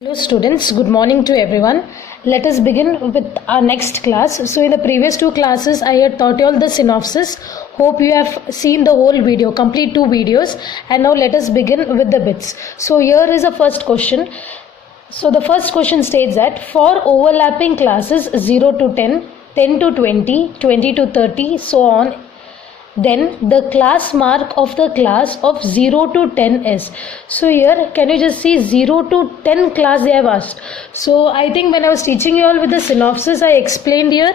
Hello students, good morning to everyone. Let us begin with our next class. So in the previous two classes I had taught you all the synopsis. Hope you have seen the whole video, complete two videos, and now let us begin with the bits. So here is the first question. So the first question states that for overlapping classes 0 to 10, 10 to 20, 20 to 30, so on, then the class mark of the class of 0 to 10 is. So here can you just see 0 to 10 class they have asked. So I think when I was teaching you all with the synopsis, I explained here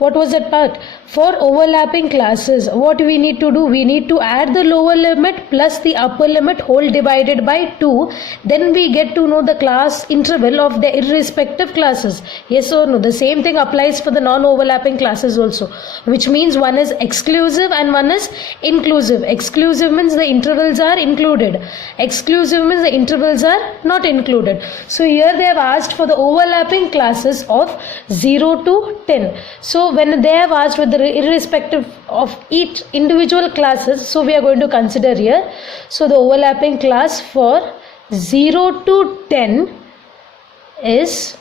what was that part. For overlapping classes, what we need to do, we need to add the lower limit plus the upper limit whole divided by 2. Then we get to know the class interval of the irrespective classes. Yes or no? The same thing applies for the non-overlapping classes also, which means one is exclusive and one is inclusive. Exclusive means the intervals are included. Exclusive means the intervals are not included. So here they have asked for the overlapping classes of 0 to 10. So when they have asked with the irrespective of each individual classes, so we are going to consider here. So the overlapping class for 0 to 10 is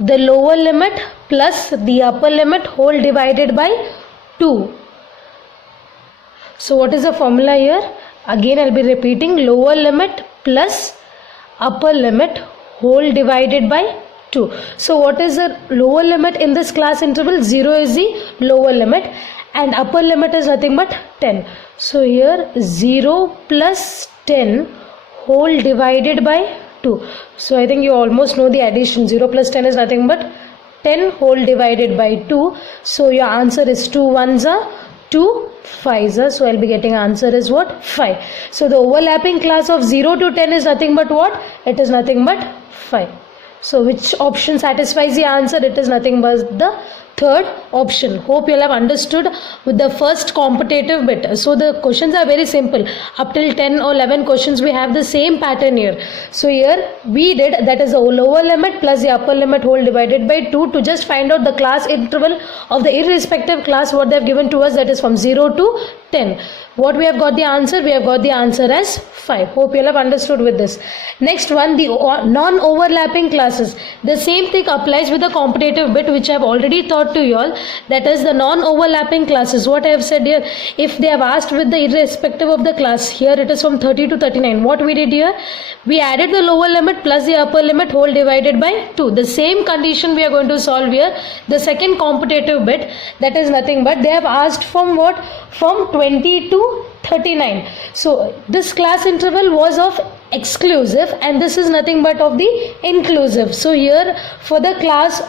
the lower limit plus the upper limit whole divided by 2. So what is the formula here? Again I'll be repeating, lower limit plus upper limit whole divided by 2. So what is the lower limit in this class interval? 0 is the lower limit and upper limit is nothing but 10. So here 0 plus 10 whole divided by 2. So I think you almost know the addition. 0 plus 10 is nothing but 10 whole divided by 2. So your answer is 2 ones are 2 5s are. So I'll be getting answer is what? 5. So the overlapping class of 0 to 10 is nothing but what? It is nothing but 5. So which option satisfies the answer? It is nothing but the third option. Hope you all have understood with the first competitive bit. So the questions are very simple. Up till 10 or 11 questions we have the same pattern here. So here we did, that is the lower limit plus the upper limit whole divided by 2 to just find out the class interval of the irrespective class what they have given to us, that is from 0 to 10. What we have got the answer? We have got the answer as 5. Hope you all have understood with this. Next one, the non-overlapping classes. The same thing applies with the competitive bit which I have already taught to you all. That is the non-overlapping classes. What I have said here, if they have asked with the irrespective of the class, here it is from 30 to 39. What we did here? We added the lower limit plus the upper limit whole divided by 2. The same condition we are going to solve here. The second competitive bit, that is nothing but they have asked from what? From 20 to 39. So this class interval was of exclusive and this is nothing but of the inclusive. So here for the class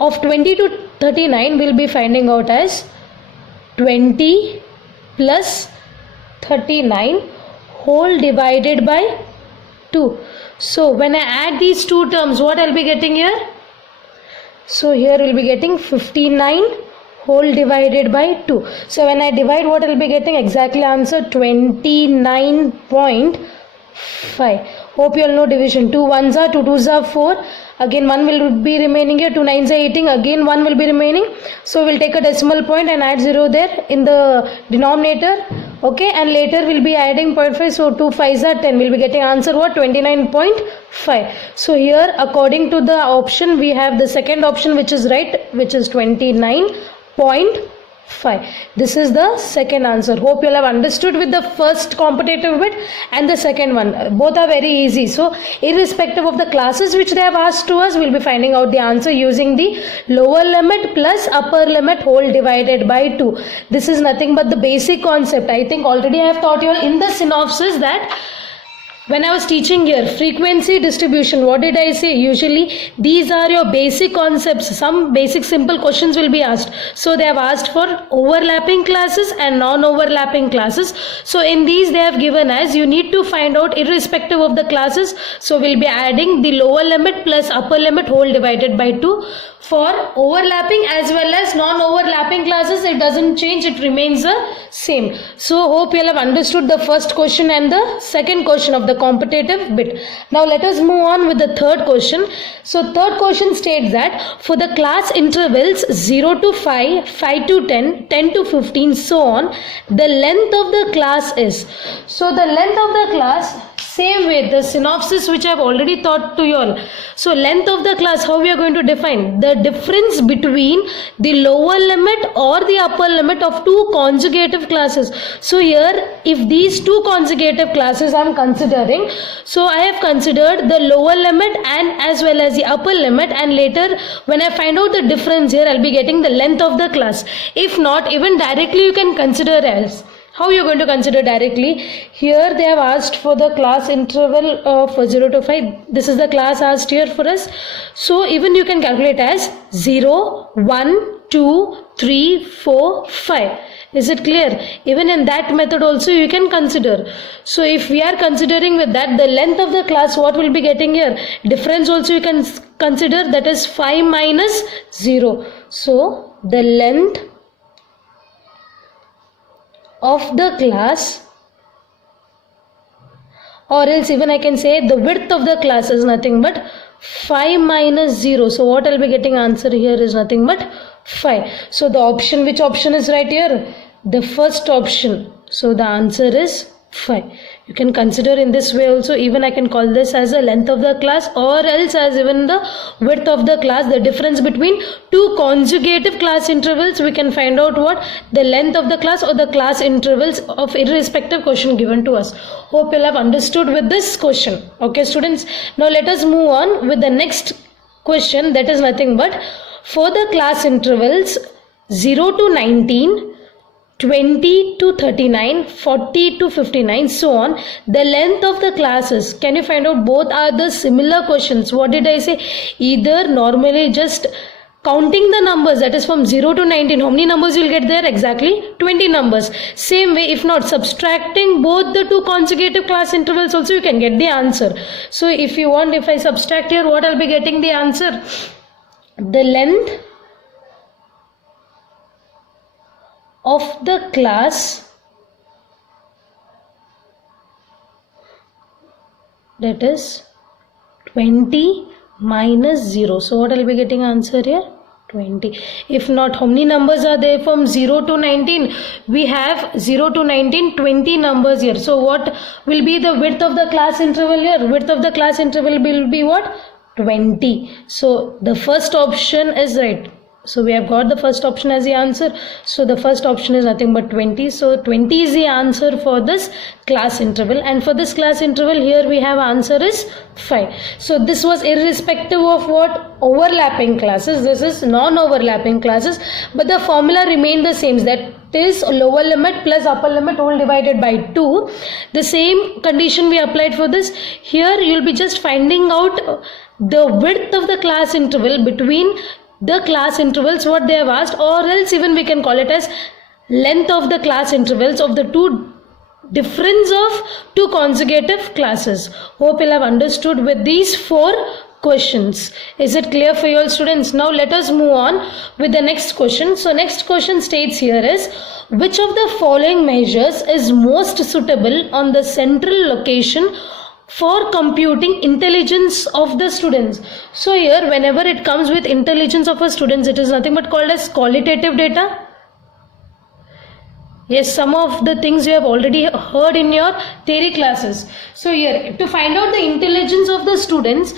of 20 to 39 we'll be finding out as 20 plus 39 whole divided by 2. So when I add these two terms, what I'll be getting here? So here we'll be getting 59 whole divided by 2. So when I divide, what I'll be getting? Exactly answer 29.5. Hope you all know division. 2 ones are 2 twos are 4. Again 1 will be remaining here. 2 nines are 18. Again 1 will be remaining. So we'll take a decimal point and add 0 there in the denominator. Okay, and later we'll be adding 0.5. So 2 5s are 10. We'll be getting answer what? 29.5. So here according to the option we have the second option which is right, which is 29.5. This is the second answer. Hope you all have understood with the first competitive bit and the second one. Both are very easy. So irrespective of the classes which they have asked to us, we'll be finding out the answer using the lower limit plus upper limit whole divided by 2. This is nothing but the basic concept. I think already I have taught you all in the synopsis that when I was teaching here, frequency distribution, what did I say? Usually these are your basic concepts. Some basic simple questions will be asked. So they have asked for overlapping classes and non-overlapping classes. So in these they have given as you need to find out irrespective of the classes. So we'll be adding the lower limit plus upper limit whole divided by 2. For overlapping as well as non-overlapping classes, it doesn't change, it remains the same. So hope you all have understood the first question and the second question of the competitive bit. Now let us move on with the third question. So third question states that for the class intervals 0 to 5, 5 to 10, 10 to 15, so on, the length of the class is. So the length of the class Same way, the synopsis which I have already taught to you all. So length of the class, how we are going to define? The difference between the lower limit or the upper limit of two conjugative classes. So here, if these two conjugative classes I am considering, so I have considered the lower limit and as well as the upper limit, and later when I find out the difference here, I'll be getting the length of the class. If not, even directly you can consider as. How you are going to consider directly? Here they have asked for the class interval of 0 to 5. This is the class asked here for us. So even you can calculate as 0, 1, 2, 3, 4, 5. Is it clear? Even in that method also you can consider. So if we are considering with that, the length of the class, what will be getting here? Difference also you can consider, that is 5 minus 0. So the length of the class, or else even I can say the width of the class is nothing but 5 minus 0. So what I'll be getting answer here is nothing but 5. So the option, which option is right here? The first option. So the answer is 5. You can consider in this way also. Even I can call this as the length of the class, or else as even the width of the class. The difference between two conjugative class intervals, we can find out what? The length of the class or the class intervals of irrespective question given to us. Hope you'll have understood with this question. Okay students, now let us move on with the next question, that is nothing but for the class intervals 0 to 19, 20 to 39, 40 to 59, so on, the length of the classes, can you find out? Both are the similar questions. What did I say? Either normally just counting the numbers, that is from 0 to 19, how many numbers you'll get there? Exactly 20 numbers. Same way, if not, subtracting both the two consecutive class intervals also you can get the answer. So if you want, if I subtract here, what I'll be getting the answer? The length of the class, that is 20 minus 0. So what I'll be getting answer here? 20. If not, how many numbers are there from 0 to 19? We have 0 to 19, 20 numbers here. So what will be the width of the class interval here? Width of the class interval will be what? 20. So the first option is right. So we have got the first option as the answer. So the first option is nothing but 20. So 20 is the answer for this class interval. And for this class interval here we have answer is 5. So this was irrespective of what? Overlapping classes. This is non-overlapping classes. But the formula remained the same. That is lower limit plus upper limit whole divided by 2. The same condition we applied for this. Here you will be just finding out the width of the class interval between the class intervals what they have asked, or else even we can call it as length of the class intervals of the two difference of two consecutive classes. Hope you'll have understood with these 4 questions. Is it clear for you all students? Now let us move on with the next question. So next question states here is, which of the following measures is most suitable on the central location for computing intelligence of the students? So here whenever it comes with intelligence of a students, it is nothing but called as qualitative data. Yes, some of the things you have already heard in your theory classes. So here to find out the intelligence of the students,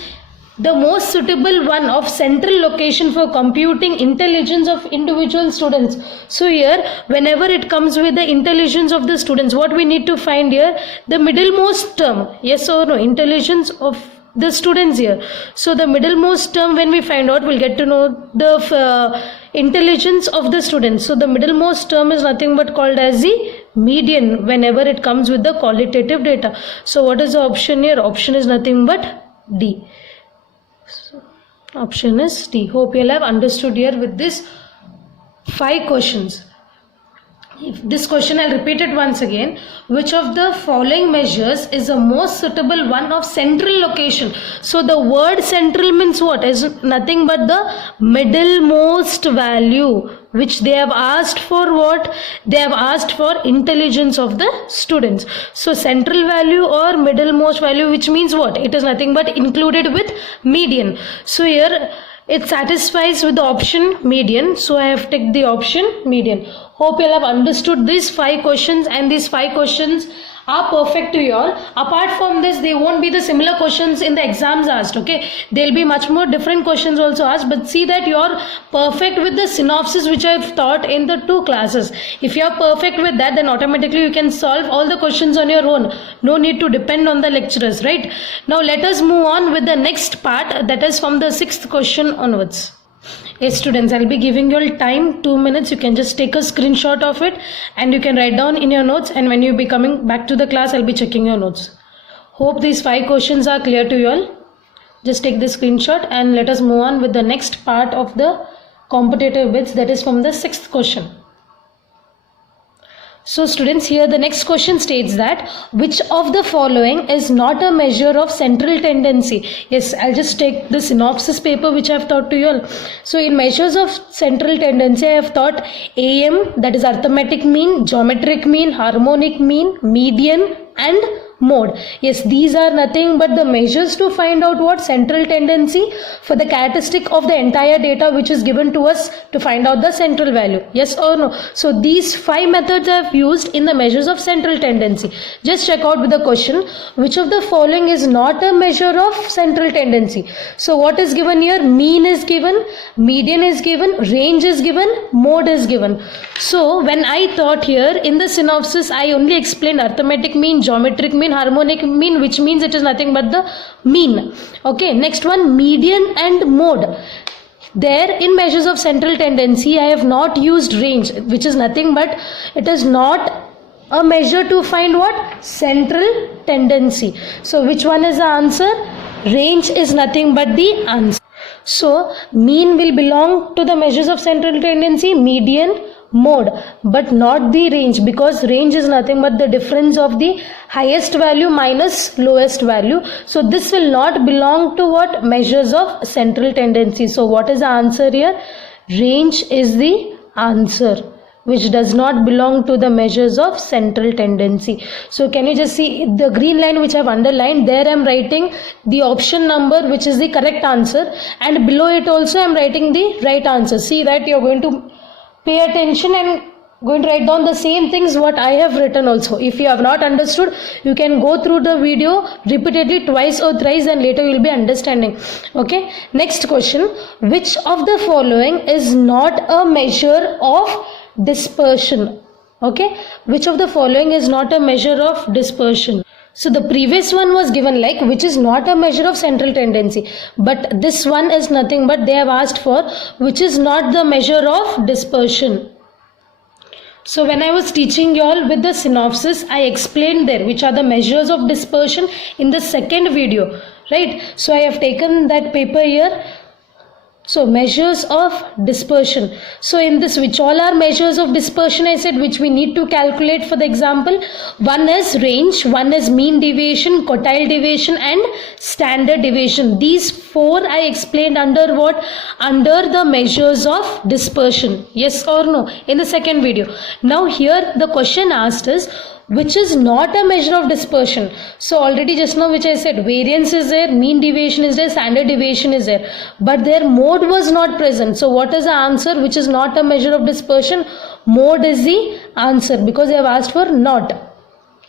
the most suitable one of central location for computing intelligence of individual students. So here whenever it comes with the intelligence of the students, what we need to find here? The middlemost term. Yes or no? Intelligence of the students here. So the middlemost term, when we find out, we'll get to know the intelligence of the students. So the middlemost term is nothing but called as the median whenever it comes with the qualitative data. So what is the option here? Option is nothing but D. Option is D. Hope you'll have understood here with this 5 questions. If this question, I'll repeat it once again. Which of the following measures is the most suitable one of central location? So the word central means what? Is nothing but the middlemost value, which they have asked for what? They have asked for intelligence of the students. So central value or middlemost value, which means what? It is nothing but included with median. So here it satisfies with the option median. So I have ticked the option median. Hope you will have understood these 5 questions, and these 5 questions are perfect to you all. Apart from this, they won't be the similar questions in the exams asked, okay? There'll be much more different questions also asked, but see that you're perfect with the synopsis which I've taught in the 2 classes. If you're perfect with that, then automatically you can solve all the questions on your own. No need to depend on the lecturers, right? Now let us move on with the next part, that is from the 6th question onwards. Yes students, I'll be giving you all time 2 minutes. You can just take a screenshot of it and you can write down in your notes, and when you be coming back to the class, I'll be checking your notes. Hope these 5 questions are clear to you all. Just take the screenshot and let us move on with the next part of the competitive bids, that is from the 6th question. So students, here the next question states that which of the following is not a measure of central tendency? Yes, I'll just take the synopsis paper which I've taught to you all. So in measures of central tendency, I have taught AM, that is arithmetic mean, geometric mean, harmonic mean, median and mode. Yes, these are nothing but the measures to find out what central tendency for the characteristic of the entire data which is given to us to find out the central value. Yes or no? So these 5 methods I have used in the measures of central tendency. Just check out with the question, which of the following is not a measure of central tendency? So what is given here? Mean is given, median is given, range is given, mode is given. So when I taught here in the synopsis, I only explained arithmetic mean, geometric mean, harmonic mean, which means it is nothing but the mean. Okay, next one, median and mode. There in measures of central tendency, I have not used range, which is nothing but it is not a measure to find what? Central tendency. So which one is the answer? Range is nothing but the answer. So mean will belong to the measures of central tendency, median, mode, but not the range, because range is nothing but the difference of the highest value minus lowest value. So this will not belong to what? Measures of central tendency. So what is the answer here? Range is the answer, which does not belong to the measures of central tendency. So can you just see the green line which I have underlined? There I am writing the option number which is the correct answer, and below it also I am writing the right answer. See that you are going to pay attention and going to write down the same things what I have written also. If you have not understood, you can go through the video repeatedly twice or thrice, and later you will be understanding. Okay, next question, which of the following is not a measure of dispersion? Okay, which of the following is not a measure of dispersion? So the previous one was given like which is not a measure of central tendency, but this one is nothing but they have asked for which is not the measure of dispersion. So when I was teaching you all with the synopsis, I explained there which are the measures of dispersion in the second video, right? So I have taken that paper here. So measures of dispersion. So in this, which all are measures of dispersion, I said, which we need to calculate for the example. One is range, one is mean deviation, quartile deviation and standard deviation. These 4 I explained under what? Under the measures of dispersion. Yes or no? In the second video. Now here the question asked is, which is not a measure of dispersion? So already just now which I said, variance is there, mean deviation is there, standard deviation is there, but their mode was not present. So what is the answer which is not a measure of dispersion? Mode is the answer, because they have asked for not.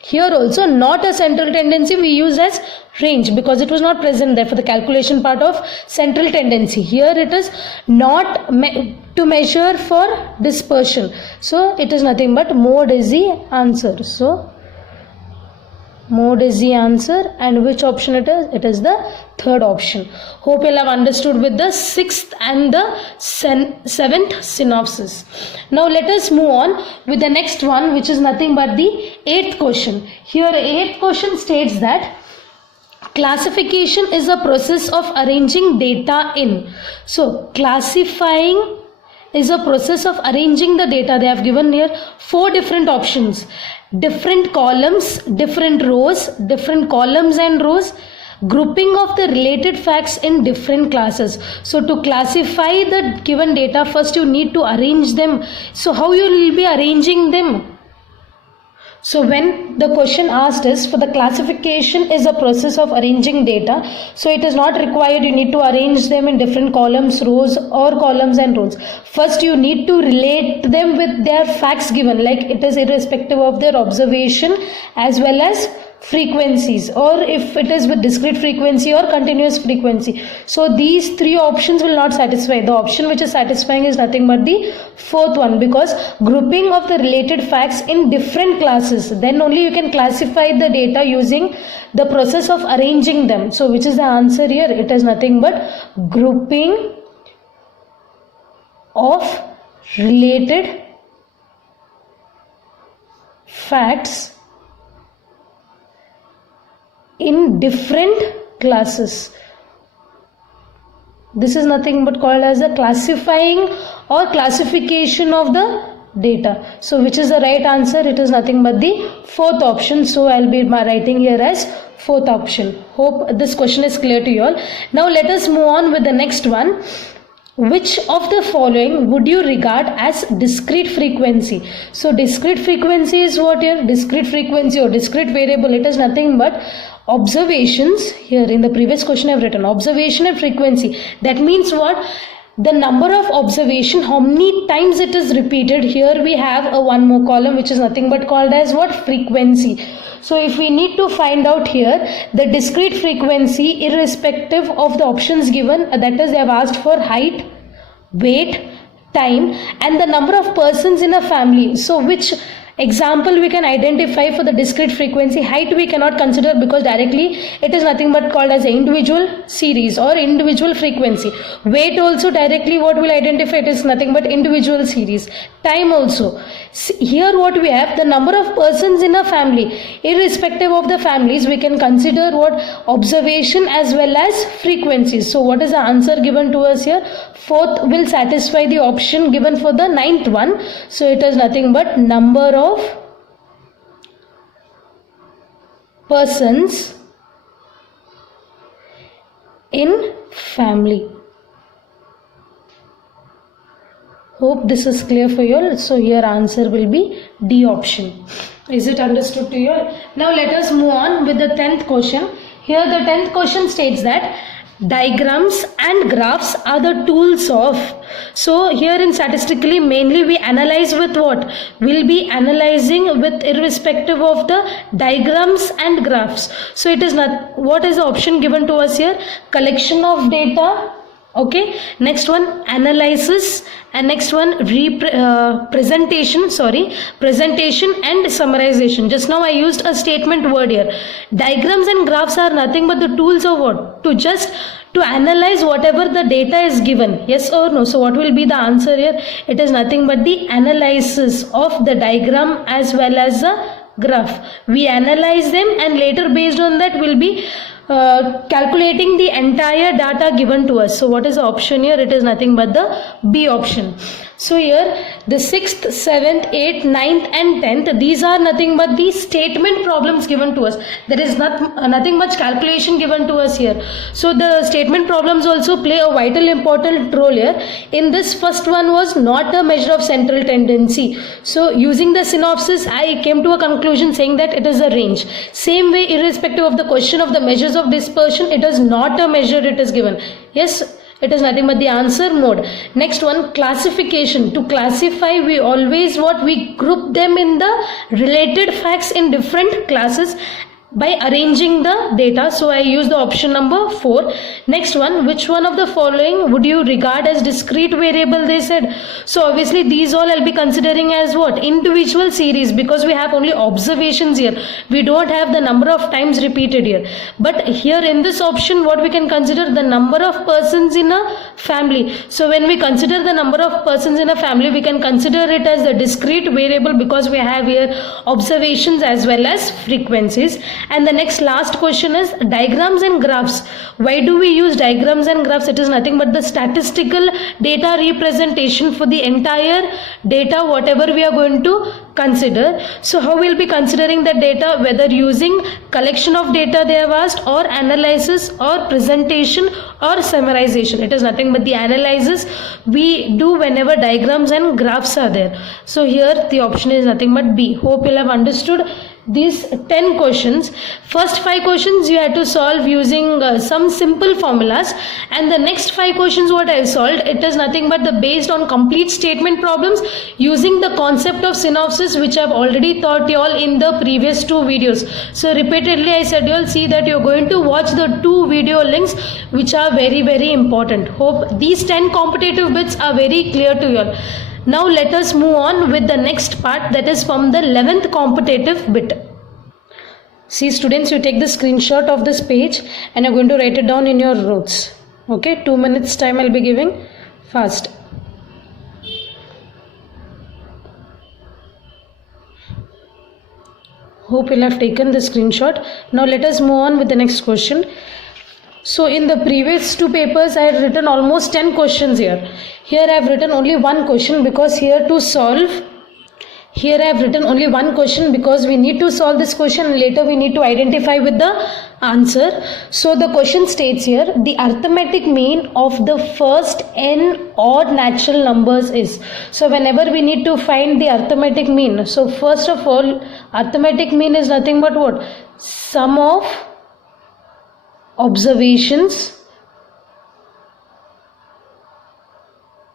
Here also not a central tendency we use as range, because it was not present there for the calculation part of central tendency. Here it is not to measure for dispersion. So it is nothing but mode is the answer. So mode is the answer, and which option it is? It is the third option. Hope you have understood with the 6th and the 7th synopsis. Now let us move on with the next one, which is nothing but the 8th question. Here 8th question states that classification is a process of arranging data in. So classifying is a process of arranging the data. They have given here 4 different options. Different columns, different rows, different columns and rows, grouping of the related facts in different classes. So to classify the given data, first you need to arrange them. So how you will be arranging them? So when the question asked is for the classification is a process of arranging data, so it is not required you need to arrange them in different columns, rows, or columns and rows. First you need to relate them with their facts given, like it is irrespective of their observation as well as frequencies, or if it is with discrete frequency or continuous frequency. So these three options will not satisfy. The option which is satisfying is nothing but the fourth one, because grouping of the related facts in different classes, then only you can classify the data using the process of arranging them. So which is the answer here? It is nothing but grouping of related facts in different classes. This is nothing but called as a classifying or classification of the data. So which is the right answer? It is nothing but the fourth option. So I'll be writing here as fourth option. Hope this question is clear to you all. Now let us move on with the next one. Which of the following would you regard as discrete frequency? So discrete frequency is what here? Discrete frequency or discrete variable, it is nothing but observations. Here in the previous question I have written observation and frequency. That means what? The number of observation, how many times it is repeated. Here we have a one more column which is nothing but called as what? Frequency. So if we need to find out here the discrete frequency irrespective of the options given, that is they have asked for height, weight, time and the number of persons in a family. So which example we can identify for the discrete frequency? Height we cannot consider because directly it is nothing but called as an individual series or individual frequency. Weight also directly what will identify? It is nothing but individual series. Time also. Here what we have, the number of persons in a family, irrespective of the families we can consider what? Observation as well as frequencies. So what is the answer given to us here? Fourth will satisfy the option given for the ninth one. So it is nothing but number of persons in family. Hope this is clear for you all. So your answer will be D option. Is it understood to you all? Now let us move on with the 10th question. Here the 10th question states that diagrams and graphs are the tools of. So here in statistically mainly we analyze with what? We'll be analyzing with irrespective of the diagrams and graphs. So it is not, what is the option given to us here? Collection of data. Okay, next one analysis and next one presentation and summarization. Just now I used a statement word here. Diagrams and graphs are nothing but the tools of what? To analyze whatever the data is given. Yes or no? So what will be the answer here? It is nothing but the analysis of the diagram as well as the graph. We analyze them and later based on that we'll be calculating the entire data given to us. So what is the option here? It is nothing but the B option. So here the 6th, 7th, 8th, 9th and 10th, these are nothing but the statement problems given to us. There is nothing much calculation given to us here. So the statement problems also play a vital important role here. In this first one was not a measure of central tendency. So using the synopsis I came to a conclusion saying that it is a range. Same way irrespective of the question of the measures of dispersion, it is not a measure it is given. Yes, it is nothing but the answer mode. Next one, classification. To classify we always we group them in the related facts in different classes by arranging the data. So I use the option number 4. Next one, which one of the following would you regard as discrete variable, they said. So obviously these all I'll be considering as what? Individual series, because we have only observations here. We don't have the number of times repeated here. But here in this option what we can consider? The number of persons in a family. So when we consider the number of persons in a family, we can consider it as the discrete variable because we have here observations as well as frequencies. And the next last question is diagrams and graphs. Why do we use diagrams and graphs? It is nothing but the statistical data representation for the entire data whatever we are going to consider. So how we'll be considering the data, whether using collection of data they have asked, or analysis, or presentation, or summarization. It is nothing but the analysis we do whenever diagrams and graphs are there. So here the option is nothing but B. Hope you'll have understood these 10 questions. First 5 questions you had to solve using some simple formulas, and the next 5 questions what I solved, it is nothing but the based on complete statement problems using the concept of synopsis, which I've already taught you all in the previous 2 videos. So repeatedly I said you all see that you're going to watch the 2 video links which are very very important. Hope these 10 competitive bits are very clear to you all. Now let us move on with the next part, that is from the 11th competitive bit. See students, you take the screenshot of this page and you're going to write it down in your notes. Okay, 2 minutes time I'll be giving. Fast. Hope you'll have taken the screenshot. Now let us move on with the next question. So in the previous 2 papers I had written almost 10 questions here. Here I have written only 1 question because here to solve, here I have written only 1 question because we need to solve this question and later we need to identify with the answer. So the question states here, the arithmetic mean of the first n odd natural numbers is. So whenever we need to find the arithmetic mean, so first of all arithmetic mean is nothing but what? Sum of observations,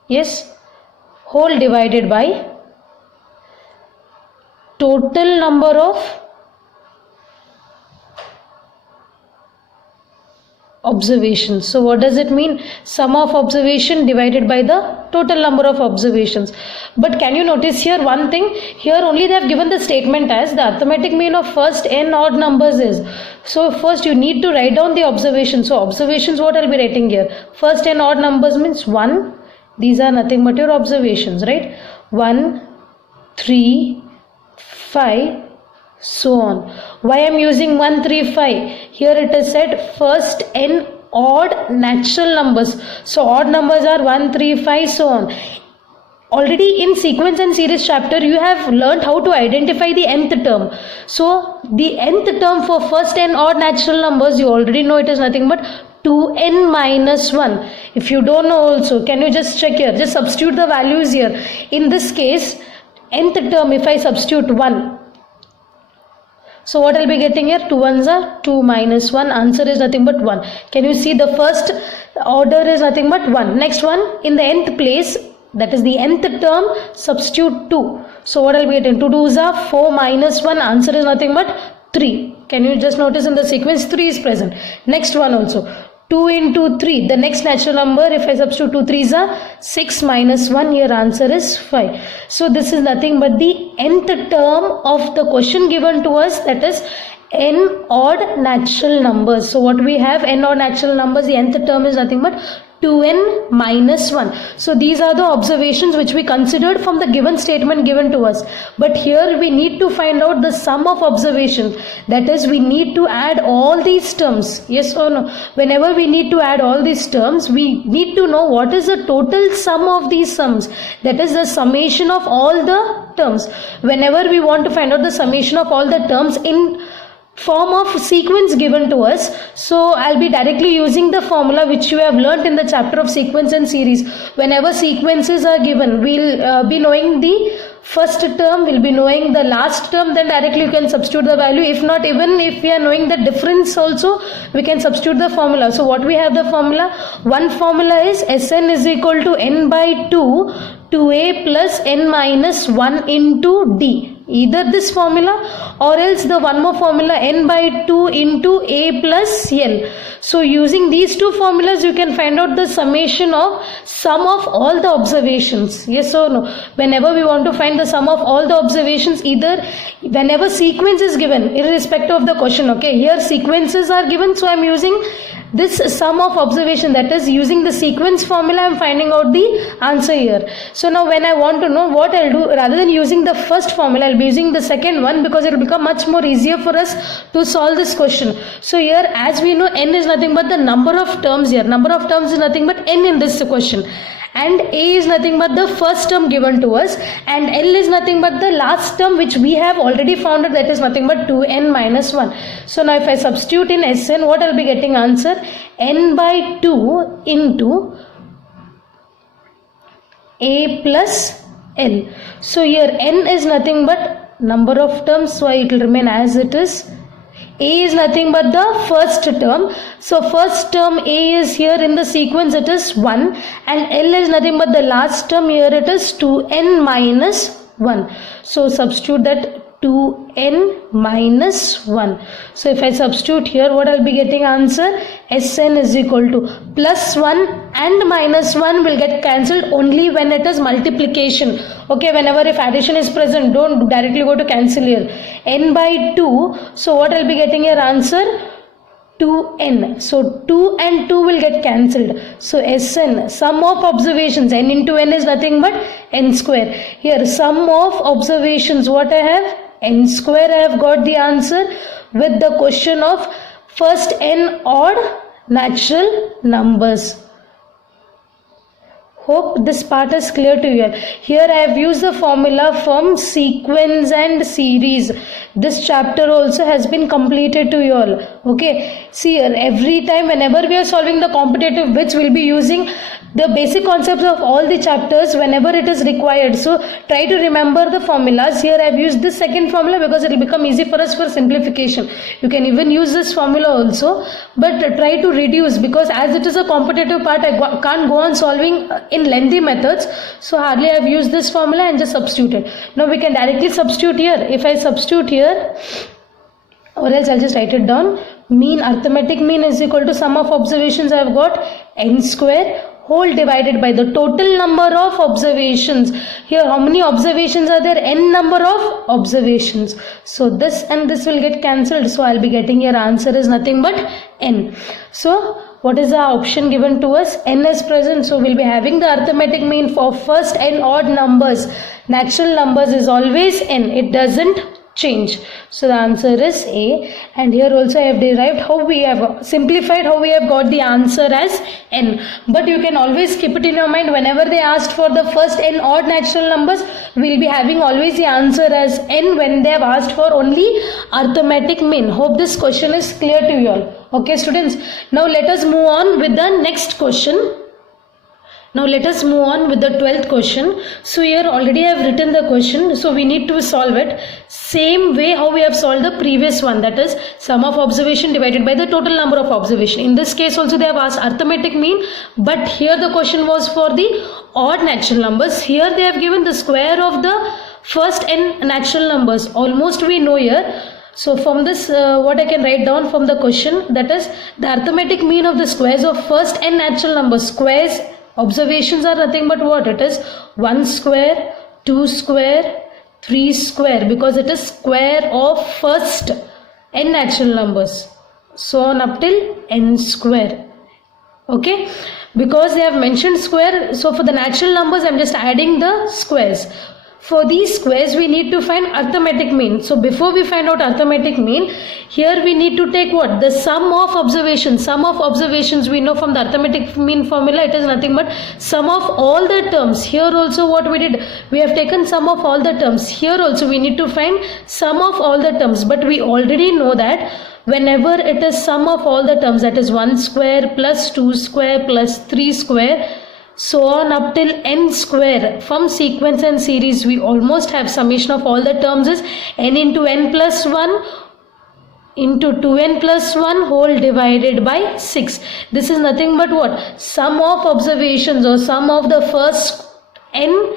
yes, whole divided by total number of observations. So what does it mean? Sum of observation divided by the total number of observations. But can you notice here one thing? Here only they have given the statement as the arithmetic mean of first n odd numbers is. So first you need to write down the observations. So observations what I'll be writing here? First n odd numbers means 1. These are nothing but your observations, right? 1, 3, 5, so on. Why I am using 1, 3, 5? Here it is said first n odd natural numbers. So odd numbers are 1, 3, 5, so on. Already in sequence and series chapter you have learned how to identify the nth term. So the nth term for first n odd natural numbers you already know, it is nothing but 2n minus 1. If you don't know also, can you just check here, just substitute the values here. In this case nth term, if I substitute 1, so what I'll be getting here? 2 ones are 2 minus 1. Answer is nothing but 1. Can you see the first order is nothing but 1. Next one, in the nth place, that is the nth term, substitute 2. So what I'll be getting? 2 2s are 4 minus 1. Answer is nothing but 3. Can you just notice in the sequence 3 is present. Next one also. 2 into 3, the next natural number, if I substitute 2 3s are 6 minus 1, your answer is 5. So this is nothing but the nth term of the question given to us, that is n odd natural numbers. So what we have, n odd natural numbers, the nth term is nothing but 2n minus 1. So these are the observations which we considered from the given statement given to us. But here we need to find out the sum of observations. That is, we need to add all these terms. Yes or no? Whenever we need to add all these terms, we need to know what is the total sum of these sums. That is the summation of all the terms. Whenever we want to find out the summation of all the terms in form of sequence given to us, so I'll be directly using the formula which you have learnt in the chapter of sequence and series. Whenever sequences are given, we'll be knowing the first term, we'll be knowing the last term, then directly you can substitute the value. If not, even if we are knowing the difference also, we can substitute the formula. So what we have the formula? One formula is Sn is equal to n by 2 to a plus n minus 1 into d. Either this formula or else the one more formula, n by 2 into a plus l. So using these two formulas you can find out the summation of sum of all the observations. Yes or no? Whenever we want to find the sum of all the observations, either whenever sequence is given, irrespective of the question, okay, here sequences are given, so I am using this sum of observation, that is using the sequence formula, I am finding out the answer here. So now when I want to know, what I'll do, rather than using the first formula, I'll be using the second one, because it will become much more easier for us to solve this question. So here, as we know, n is nothing but the number of terms here. Number of terms is nothing but n in this question. And a is nothing but the first term given to us, and l is nothing but the last term which we have already found out, that is nothing but 2n minus 1. So now if I substitute in Sn, what I'll be getting answer, n by 2 into a plus l. So here n is nothing but number of terms, so it will remain as it is. A is nothing but the first term, so first term A is here in the sequence, it is 1, and L is nothing but the last term, here it is 2n minus 1. So substitute that 2n minus 1. So if I substitute here, what I'll be getting answer, Sn is equal to plus 1 and minus 1 will get cancelled only when it is multiplication. Okay, whenever if addition is present, don't directly go to cancel here. N by 2, so what I'll be getting here answer, 2n. So 2 and 2 will get cancelled. So Sn, sum of observations, n into n is nothing but n square. Here sum of observations, what I have, n square. I have got the answer with the question of first n odd natural numbers. Hope this part is clear to you. Here I have used the formula from sequence and series. This chapter also has been completed to you all. Okay, see here, every time whenever we are solving the competitive bits, we'll be using the basic concepts of all the chapters whenever it is required. So try to remember the formulas. Here I have used this second formula because it will become easy for us for simplification. You can even use this formula also, but try to reduce, because as it is a competitive part, I can't go on solving in lengthy methods. So hardly I have used this formula and just substituted. Now we can directly substitute here. If I substitute here, or else I'll just write it down. Mean, arithmetic mean is equal to sum of observations. I have got n square whole divided by the total number of observations. Here how many observations are there? N number of observations. So this and this will get cancelled. So I'll be getting your answer is nothing but n. So what is the option given to us? N is present. So we'll be having the arithmetic mean for first n odd numbers. Natural numbers is always n. It doesn't change. So the answer is A. And here also I have derived how we have simplified, how we have got the answer as n. But you can always keep it in your mind, whenever they asked for the first n odd natural numbers, we will be having always the answer as n when they have asked for only arithmetic mean. Hope this question is clear to you all. Okay students, now let us move on with the next question. Now let us move on with the 12th question. So here already I have written the question, so we need to solve it same way how we have solved the previous one, that is sum of observation divided by the total number of observation. In this case also they have asked arithmetic mean, but here the question was for the odd natural numbers. Here they have given the square of the first n natural numbers. Almost we know here. So from this what I can write down from the question, that is the arithmetic mean of the squares of first n natural numbers. Squares observations are nothing but what? It is 1 square, 2 square, 3 square, because it is square of first n natural numbers. So on up till n square. Okay, because they have mentioned square, so for the natural numbers I am just adding the squares. For these squares we need to find arithmetic mean. So before we find out arithmetic mean, here we need to take what? The sum of observations. Sum of observations we know from the arithmetic mean formula, it is nothing but sum of all the terms. Here also what we did, we have taken sum of all the terms. Here also we need to find sum of all the terms, but we already know that whenever it is sum of all the terms, that is 1 square plus 2 square plus 3 square, so on up till n square. From sequence and series we almost have summation of all the terms is n into n plus 1 into 2n plus 1 whole divided by 6. This is nothing but what? Sum of observations or sum of the first n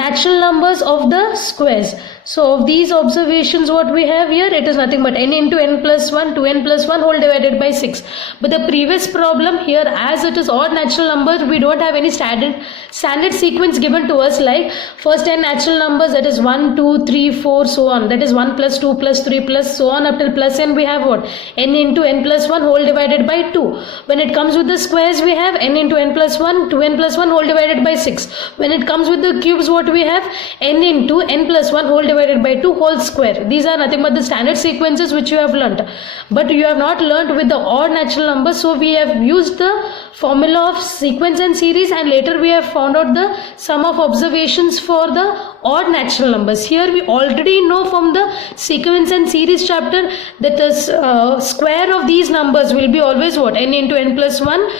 natural numbers of the squares. So of these observations, what we have here, it is nothing but n into n plus 1, 2n plus 1 whole divided by 6. But the previous problem here, as it is odd natural numbers, we don't have any standard sequence given to us, like first n natural numbers, that is 1, 2, 3, 4, so on. That is 1 plus 2 plus 3 plus so on up till plus n. We have what? N into n plus 1 whole divided by 2. When it comes with the squares, we have n into n plus 1, 2n plus 1 whole divided by 6. When it comes with the cubes, what we have? N into n plus 1 whole divided by 2 whole square. These are nothing but the standard sequences which you have learnt. But you have not learnt with the odd natural numbers, so we have used the formula of sequence and series, and later we have found out the sum of observations for the odd natural numbers. Here we already know from the sequence and series chapter that the square of these numbers will be always what? N into n plus 1,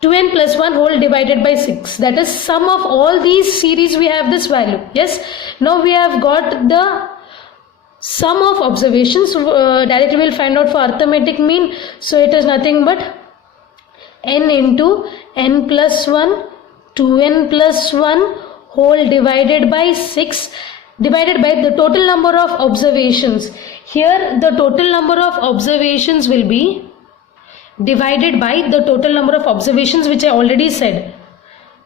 2n plus 1 whole divided by 6. That is sum of all these series, we have this value. Yes. Now we have got the sum of observations. Directly we will find out for arithmetic mean. So it is nothing but n into n plus 1, 2n plus 1 whole divided by 6 divided by the total number of observations. Here the total number of observations will be divided by the total number of observations, which I already said,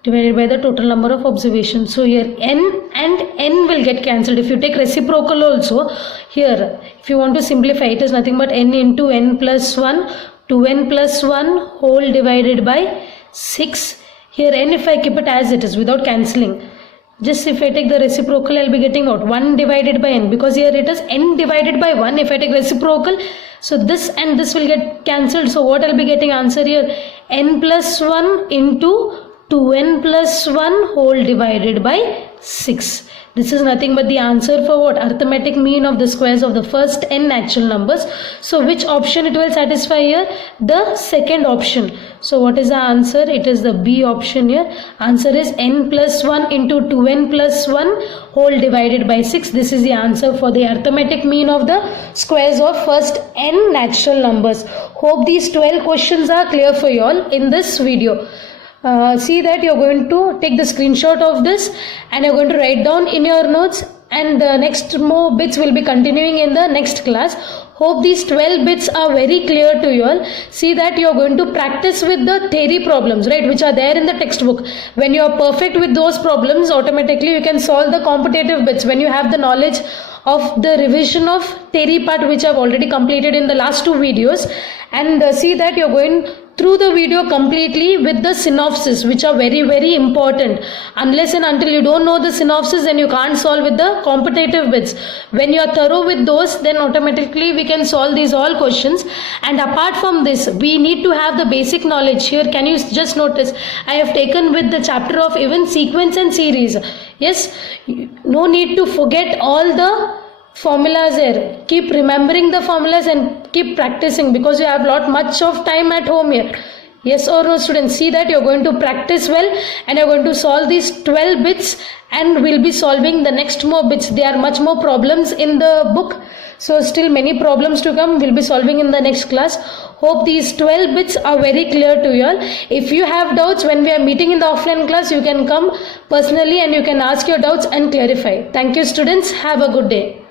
divided by the total number of observations. So here n and n will get cancelled. If you take reciprocal also, here if you want to simplify, it is nothing but n into n plus 1, 2n plus 1 whole divided by 6. Here n, if I keep it as it is without cancelling, just if I take the reciprocal, I will be getting out 1 divided by n, because here it is n divided by 1. If I take reciprocal, so this and this will get cancelled. So what I will be getting answer here? N plus 1 into 2n plus 1 whole divided by 6. This is nothing but the answer for what? Arithmetic mean of the squares of the first n natural numbers. So which option it will satisfy here? The second option. So what is the answer? It is the B option here. Answer is n plus 1 into 2n plus 1 whole divided by 6. This is the answer for the arithmetic mean of the squares of first n natural numbers. Hope these 12 questions are clear for you all in this video. See that you're going to take the screenshot of this and you're going to write down in your notes, and the next more bits will be continuing in the next class. Hope these 12 bits are very clear to you all. See that you're going to practice with the theory problems, right, which are there in the textbook. When you're perfect with those problems, automatically you can solve the competitive bits when you have the knowledge of the revision of theory part, which I've already completed in the last 2 videos. And see that you're going through the video completely with the synopsis, which are very, very important. Unless and until you don't know the synopsis, then you can't solve with the competitive bits. When you are thorough with those, then automatically we can solve these all questions. And apart from this, we need to have the basic knowledge. Here, can you just notice, I have taken with the chapter of even sequence and series. Yes, no need to forget all the formulas here. Keep remembering the formulas and keep practicing, because you have much of time at home here. Yes or no, students? See that you're going to practice well and you're going to solve these 12 bits, and we'll be solving the next more bits. There are much more problems in the book, so still many problems to come. We'll be solving in the next class. Hope these 12 bits are very clear to you all. If you have doubts when we are meeting in the offline class, you can come personally and you can ask your doubts and clarify. Thank you, students. Have a good day.